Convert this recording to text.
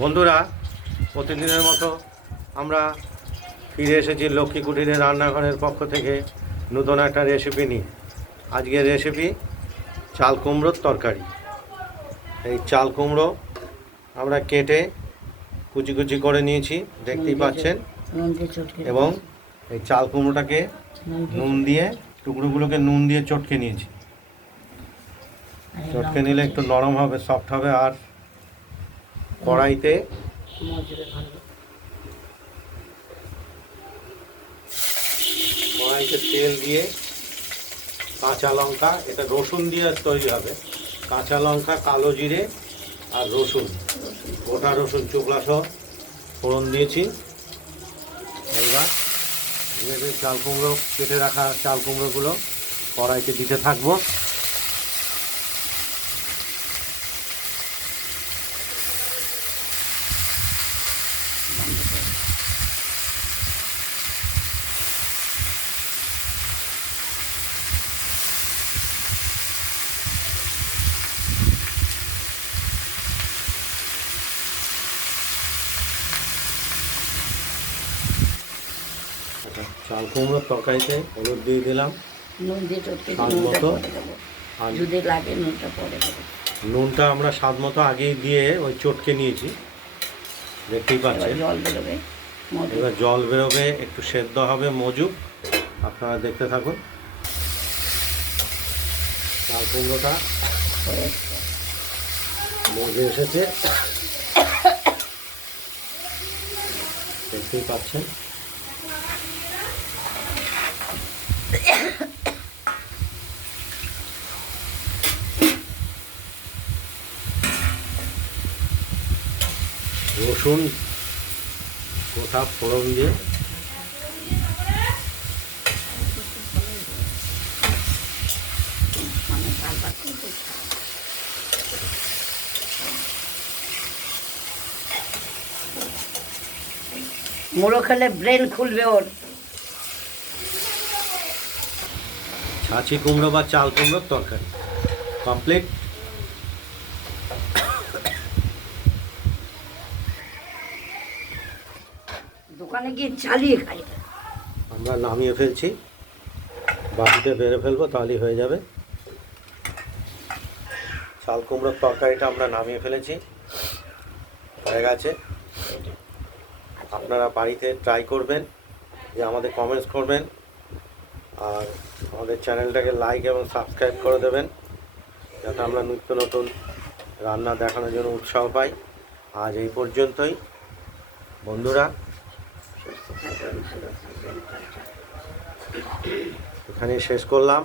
বন্ধুরা প্রতিদিনের মতো আমরা ফিরে এসেছি লক্ষ্মী কুটিরের রান্নাঘরের পক্ষ থেকে নতুন একটা রেসিপি নিয়ে। আজকের রেসিপি চাল কুমড়োর তরকারি। এই চাল কুমড়ো আমরা কেটে কুচি কুচি করে নিয়েছি দেখতেই পাচ্ছেন। এবং এই চাল কুমড়োটাকে নুন দিয়ে টুকরোগুলোকে নুন দিয়ে চটকে নিয়েছি। চটকে নিলে একটু নরম হবে সফট হবে আর কড়াইতে। কড়াইতে তেল দিয়ে কাঁচা লঙ্কা, এটা রসুন দিয়ে তৈরি হবে। কাঁচা লঙ্কা, কালো জিরে আর রসুন। গোটা রসুন চোখলা সহ ফোড়ন দিয়েছি। এবার ধীরে ধীরে চাল কুমড়ো, কেটে রাখা চাল কুমড়োগুলো কড়াইতে দিতে থাকব। চাল কুমড়োর তরকারিতে হলুদ দিয়ে দিলাম নুন দিয়ে চটকে স্বাদ নুনটা মতো। পরে আর যদি লাগে নুনটা পরে দেবো। নুনটা আমরা স্বাদ মতো আগেই দিয়ে ওই চটকে নিয়েছি। দেখতেই পাচ্ছেন। জল বেরোবে এবার জল বেরোবে একটু সেদ্ধ হবে মজু আপনারা দেখতে থাকুন। চাল কুমড়োটা মজে এসেছে। দেখতেই পাচ্ছেন। রসুন গোটা ফোড়ন দিয়ে। মুড়ো খেলে ব্রেন খুলবে ওর। ছাঁচি কুমড়ো বা চাল কুমড়োর তরকারি। কমপ্লিট দোকানে গিয়ে চালিয়ে খাই। আমরা নামিয়ে ফেলছি। বাটিতে বেড়ে ফেলব তাহলেই হয়ে যাবে। চাল কুমড়োর তরকারিটা আমরা নামিয়ে ফেলেছি। হয়ে গেছে। আপনারা বাড়িতে ট্রাই করবেন যে আমাদের কমেন্টস করবেন। আর আমাদের চ্যানেলটাকে লাইক এবং সাবস্ক্রাইব করে দেবেন, যাতে আমরা নিত্য নতুন রান্না দেখানোর জন্য উৎসাহ পাই। আজ এই পর্যন্তই। বন্ধুরা এখানে শেষ করলাম।